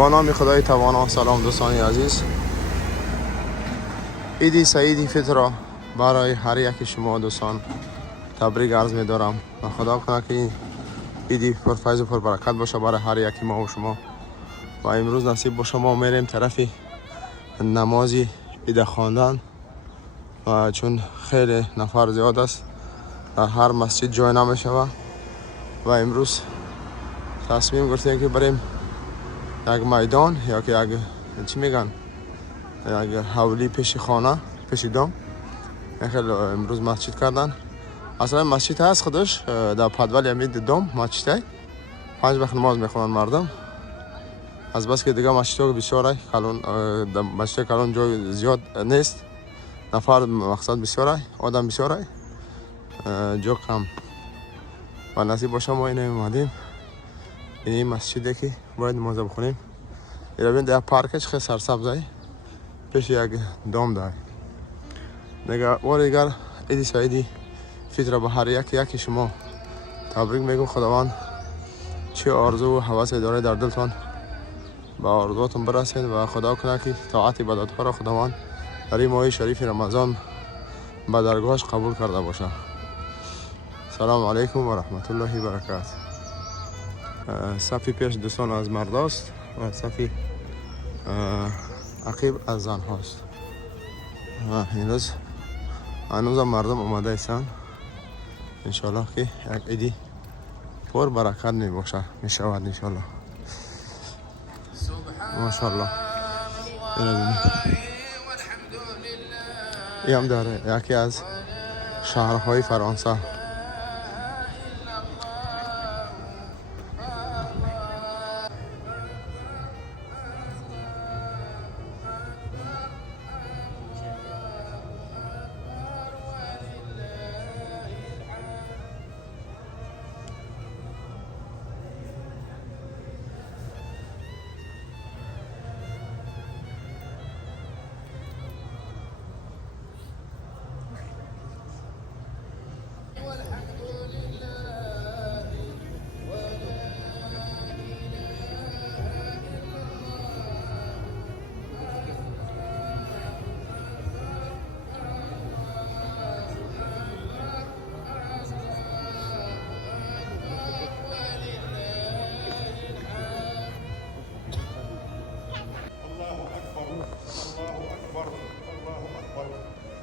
با نام خدای توانا. سلام دوستان عزیز، عید سعید فطر را برای هر یک شما دوستان تبریک عرض می دارم و خدا کنه که عید پرفیض و پربرکت باشه برای هر یک ما و شما. و امروز نصیب باشه ما میریم طرف نمازی عید خواندن و چون خیلی نفر زیاد است در هر مسجد جای نمیشه و امروز تصمیم گرفتیم که بریم یک میدان یا که یک چی میگن یک حولی پیش خانه پیش دام خیلی امروز مسجد کردن. اصلا مسجد هست خودش در پدولی امید دام مسجد 5 وقت نماز میخونن مردم. از بس که دیگه مسجد بسیاره کلون مسجد کلون جای زیاد نیست، نفر مقصد بسیاره، آدم بسیاره، جا کم و نصیب باشه ما اینه اومدیم این مسجده که باید نماز بخونیم. ببین در پارکش خیلی سرسبزه پیش یک دام داره. دیگه بار دیگر عید سعید فطر به هر یک شما تبریک میگم. خداوند چه آرزو و هوس داره در دلتان به آرزوتون برسید و خدا کنه که طاعت عبادت ها را خداوند در این ماه شریف رمضان به درگاهش قبول کرده باشه. سلام علیکم و رحمت الله و برکاته. صفی پیش دوستان از مرداست و صفی عقیب از زن هاست. هنوز مردم اومده ایستن. انشالله که یک عیدی پر برکت می باشه می شود انشالله. ماشاءالله این هم داره یکی از شهرهای فرانسه.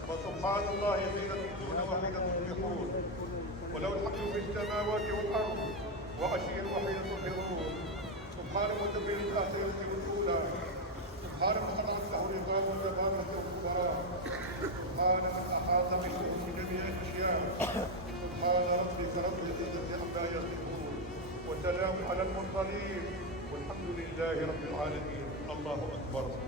وسبحان الله حين تمسون وحين تصبحون وله الحمد في السماوات والارض وعشيا وحين تظهرون. سبحان مدبر الاخر يغفر الاولى. سبحان من حرمت له الرضا والنبات والكبراء. سبحان من احاط بشيء من جميع الاشياء. سبحان ربك رب العزه عما يصفون وسلام على المرسلين والحمد لله رب العالمين. الله اكبر.